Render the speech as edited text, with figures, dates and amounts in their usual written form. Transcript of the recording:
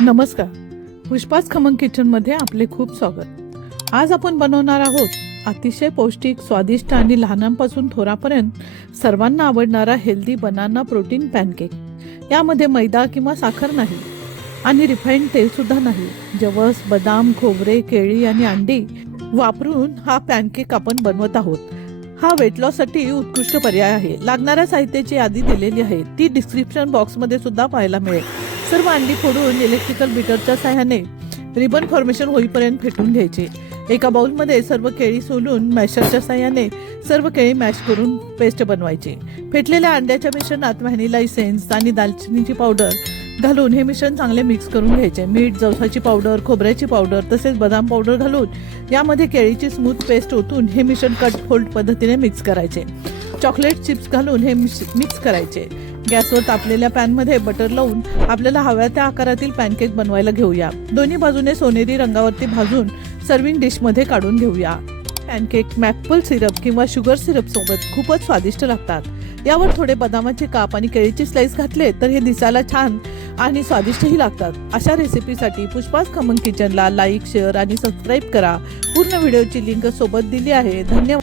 नमस्कार, पुष्पाच खमंग किचनमध्ये आपले खूप स्वागत. आज आपण बनवणार आहोत अतिशय पौष्टिक, स्वादिष्ट आणि लहानांपासून थोरापर्यंत सर्वांना आवडणारा हेल्दी बनाना प्रोटीन पॅनकेक. यामध्ये मैदा किंवा साखर नाही आणि रिफाईंड तेल सुद्धा नाही. जवस, बदाम, खोबरे, केळी आणि अंडी वापरून हा पॅनकेक आपण बनवत आहोत. हा वेट लॉससाठी उत्कृष्ट पर्याय आहे. लागणाऱ्या साहित्याची यादी दिलेली आहे, ती डिस्क्रिप्शन बॉक्समध्ये सुद्धा पाहायला मिळेल. सर्व अंडी फोडून इलेक्ट्रिकल बीटरच्या सहाय्याने रिबन फॉर्मेशन होईपर्यंत फेटून घ्यायचे. एका बाउलमध्ये सर्व केळी सोलून मॅशरच्या सहाय्याने सर्व केळी मॅश करून पेस्ट बनवायची. फेटलेल्या अंड्याच्या मिश्रणात व्हॅनिला इसेन्स आणि दालचिनीची पावडर घालून हे मिश्रण चांगले मिक्स करून घ्यायचे. मीठ, जवसाची पावडर, खोबऱ्याची पावडर तसेच बदाम पावडर घालून यामध्ये केळीची स्मूथ पेस्ट ओतून हे मिश्रण कट फोल्ड पद्धतीने मिक्स करायचे. चॉकलेट चिप्स घालून हे मिक्स करायचे. गॅसवर तापलेल्या पॅनमध्ये बटर लावून आपल्याला हव्या त्या आकारातील पॅनकेक बनवायला घेऊया. दोन्ही बाजूने सोनेरी रंगावरती भाजून सर्विंग डिशमध्ये काढून घेऊया. पॅनकेक मॅपल सिरप किंवा शुगर सिरप सोबत खूपच स्वादिष्ट लागतात. यावर थोडे बदामाचे काप आणि केळीची स्लाइस घातले तर हे दिसायला छान आणि स्वादिष्टही लागतात. अशा रेसिपीसाठी पुष्पाच खमंग किचनला लाईक, शेअर आणि सबस्क्राईब करा. पूर्ण व्हिडिओची लिंक सोबत दिली आहे. धन्यवाद.